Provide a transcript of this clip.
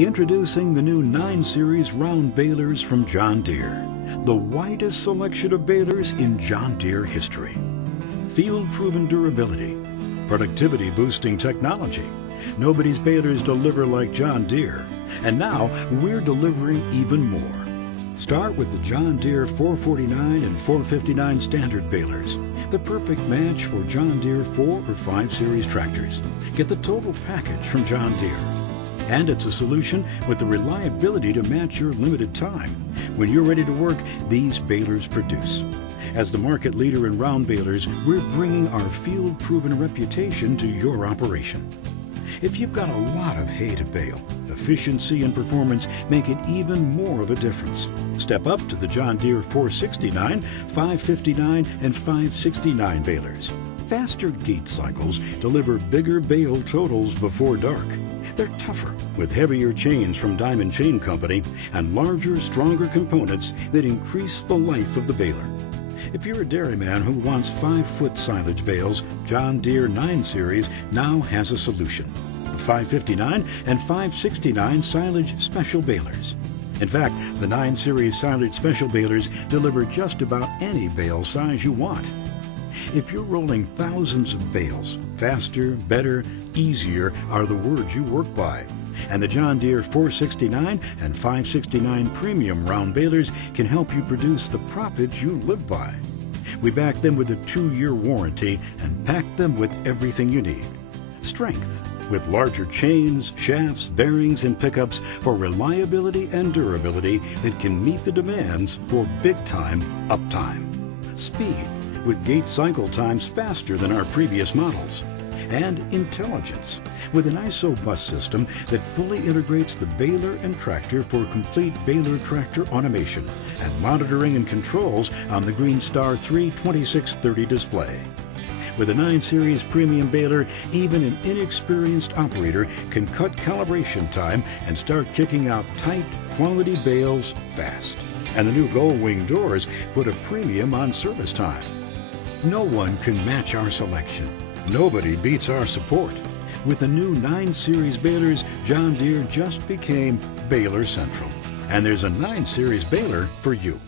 Introducing the new 9 Series round balers from John Deere. The widest selection of balers in John Deere history. Field-proven durability, productivity-boosting technology. Nobody's balers deliver like John Deere. And now we're delivering even more. Start with the John Deere 449 and 459 standard balers. The perfect match for John Deere 4 or 5 Series tractors. Get the total package from John Deere. And it's a solution with the reliability to match your limited time. When you're ready to work, these balers produce. As the market leader in round balers, we're bringing our field-proven reputation to your operation. If you've got a lot of hay to bale, efficiency and performance make it even more of a difference. Step up to the John Deere 469, 559, and 569 balers. Faster gate cycles deliver bigger bale totals before dark. They're tougher, with heavier chains from Diamond Chain Company and larger, stronger components that increase the life of the baler. If you're a dairyman who wants 5-foot silage bales, John Deere 9 Series now has a solution. The 559 and 569 silage special balers. In fact, the 9 Series silage special balers deliver just about any bale size you want. If you're rolling thousands of bales, faster, better, easier are the words you work by. And the John Deere 469 and 569 premium round balers can help you produce the profits you live by. We back them with a 2-year warranty and pack them with everything you need. Strength, with larger chains, shafts, bearings, and pickups for reliability and durability that can meet the demands for big-time uptime. Speed, with gate cycle times faster than our previous models. And intelligence, with an ISO bus system that fully integrates the baler and tractor for complete baler tractor automation and monitoring and controls on the GreenStar 3 2630 display. With a 9 Series premium baler, even an inexperienced operator can cut calibration time and start kicking out tight, quality bales fast. And the new Gold Wing doors put a premium on service time. No one can match our selection. Nobody beats our support. With the new 9 Series balers, John Deere just became Baler Central. And there's a 9 Series baler for you.